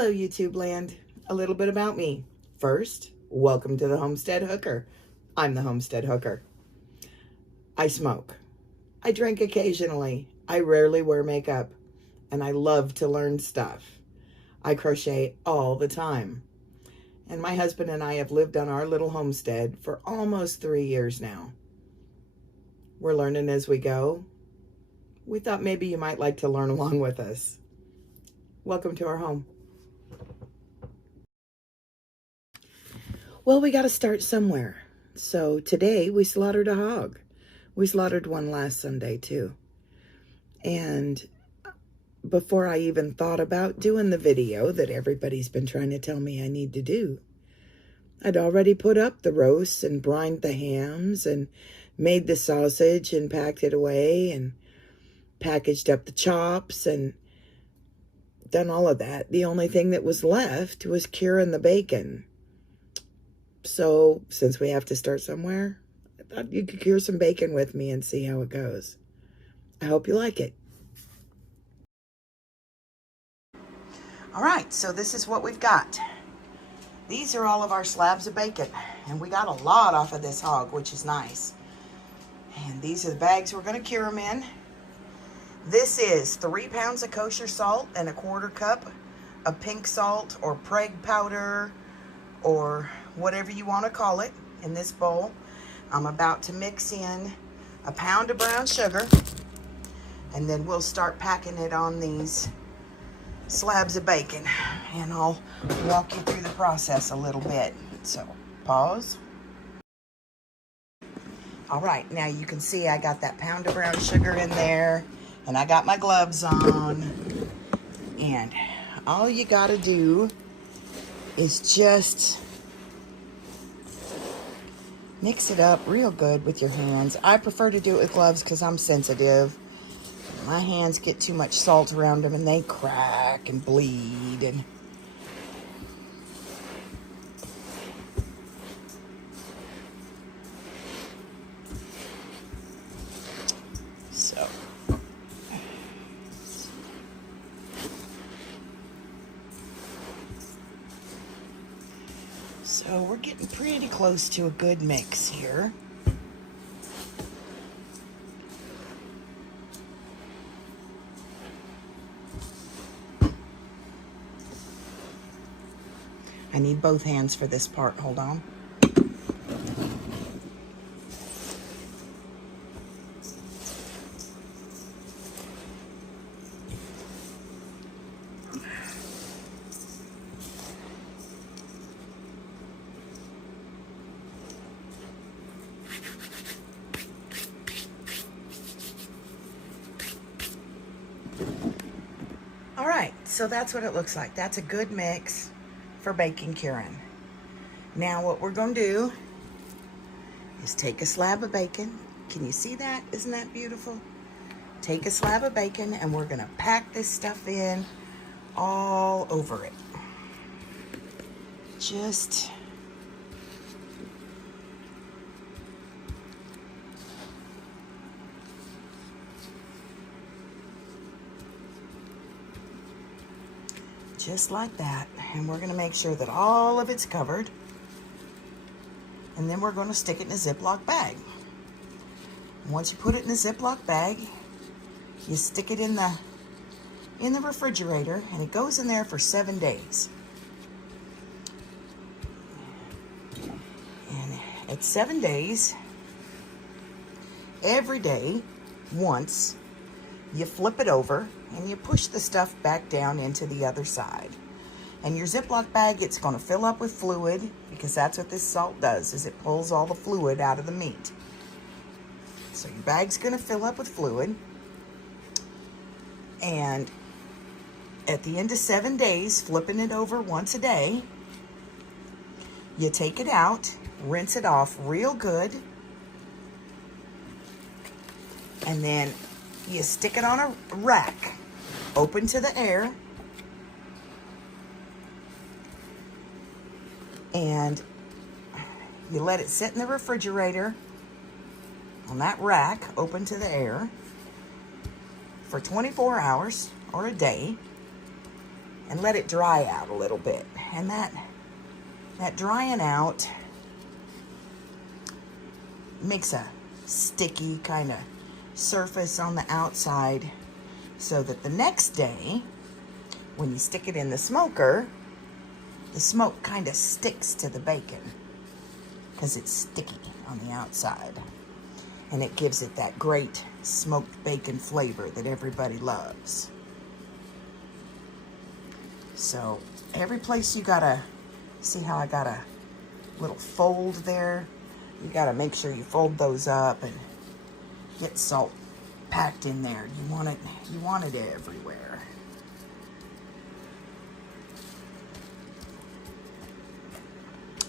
Hello, YouTube land. A little bit about me. First, welcome to the Homestead Hooker. I'm the Homestead Hooker. I smoke. I drink occasionally. I rarely wear makeup. And I love to learn stuff. I crochet all the time. And my husband and I have lived on our little homestead for almost 3 years now. We're learning as we go. We thought maybe you might like to learn along with us. Welcome to our home. Well, we got to start somewhere. So today we slaughtered a hog. We slaughtered one last Sunday too. And before I even thought about doing the video that everybody's been trying to tell me I need to do, I'd already put up the roasts and brined the hams and made the sausage and packed it away and packaged up the chops and done all of that. The only thing that was left was curing the bacon. So since we have to start somewhere, I thought you could cure some bacon with me and see how it goes. I hope you like it. All right, so this is what we've got. These are all of our slabs of bacon, and we got a lot off of this hog, which is nice. And these are the bags we're going to cure them in. This is 3 pounds of kosher salt and a 1/4 cup of pink salt or Prague powder or whatever you want to call it in this bowl. I'm about to mix in a pound of brown sugar, and then we'll start packing it on these slabs of bacon, and I'll walk you through the process a little bit. So pause. All right, now you can see I got that pound of brown sugar in there, and I got my gloves on, and all you gotta do is just mix it up real good with your hands. I prefer to do it with gloves because I'm sensitive. My hands get too much salt around them and they crack and bleed. And so we're getting pretty close to a good mix here. I need both hands for this part. Hold on. All right, so that's what it looks like. That's a good mix for bacon curing. Now what we're gonna do is take a slab of bacon. Can you see that? Isn't that beautiful? Take a slab of bacon and we're gonna pack this stuff in all over it. Just like that. And we're going to make sure that all of it's covered. And then we're going to stick it in a Ziploc bag. Once you put it in a Ziploc bag, you stick it in the refrigerator, and it goes in there for 7 days. And at 7 days, every day, once, you flip it over and you push the stuff back down into the other side. And your Ziploc bag, it's going to fill up with fluid, because that's what this salt does, is it pulls all the fluid out of the meat. So your bag's going to fill up with fluid. And at the end of 7 days, flipping it over once a day, you take it out, rinse it off real good, and then you stick it on a rack, open to the air, and you let it sit in the refrigerator on that rack, open to the air, for 24 hours or a day. and let it dry out a little bit. And that drying out makes a sticky kind of surface on the outside, so that the next day when you stick it in the smoker, the smoke kind of sticks to the bacon because it's sticky on the outside, and it gives it that great smoked bacon flavor that everybody loves. So every place you gotta see how I got a little fold there. You gotta make sure you fold those up and get salt packed in there. You want it everywhere.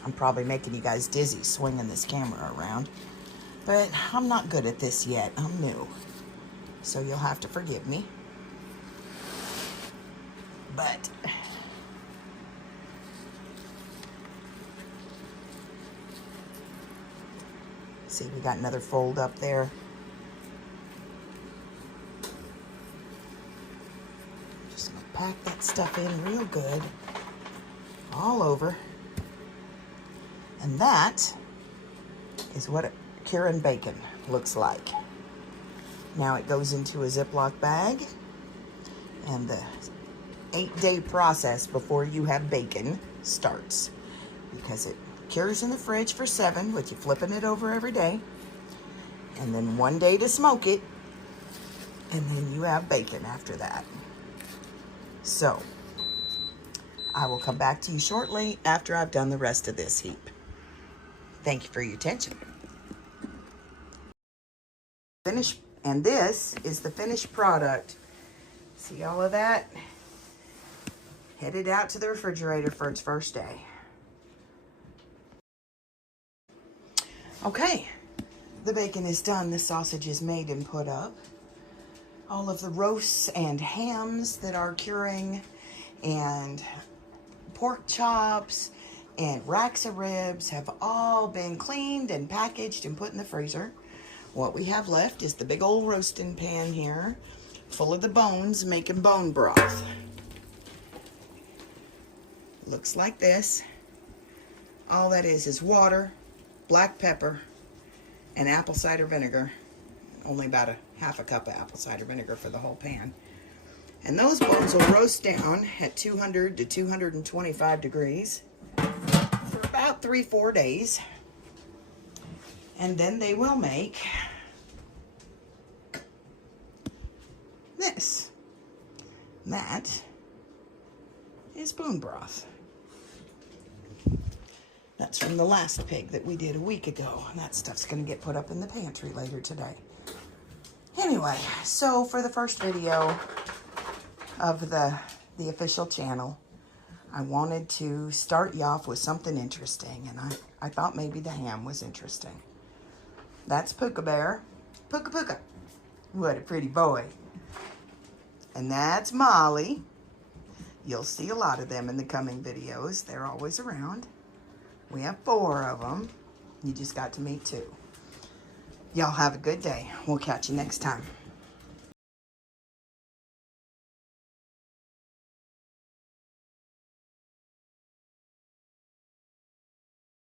I'm probably making you guys dizzy swinging this camera around, but I'm not good at this yet. I'm new, so you'll have to forgive me. But see, we got another fold up there. Just gonna pack that stuff in real good, all over. And that is what a curing bacon looks like. Now it goes into a Ziploc bag, and the 8-day process before you have bacon starts, because it cures in the fridge for 7 with you flipping it over every day, and then 1 day to smoke it, and then you have bacon after that. So I will come back to you shortly after I've done the rest of this heap. Thank you for your attention. And this is the finished product. See all of that? Headed out to the refrigerator for its first day. Okay, the bacon is done. The sausage is made and put up. All of the roasts and hams that are curing, and pork chops and racks of ribs have all been cleaned and packaged and put in the freezer. What we have left is the big old roasting pan here, full of the bones, making bone broth. Looks like this. All that is water, black pepper, and apple cider vinegar. Only about a half a cup of apple cider vinegar for the whole pan. And those bones will roast down at 200 to 225 degrees for about 3-4 days. And then they will make this. That is bone broth. That's from the last pig that we did a week ago. And that stuff's going to get put up in the pantry later today. Anyway, so for the first video of the official channel, I wanted to start you off with something interesting. And I thought maybe the ham was interesting. That's Puka Bear. Puka Puka. What a pretty boy. And that's Molly. You'll see a lot of them in the coming videos. They're always around. We have 4 of them. You just got to meet 2. Y'all have a good day. We'll catch you next time.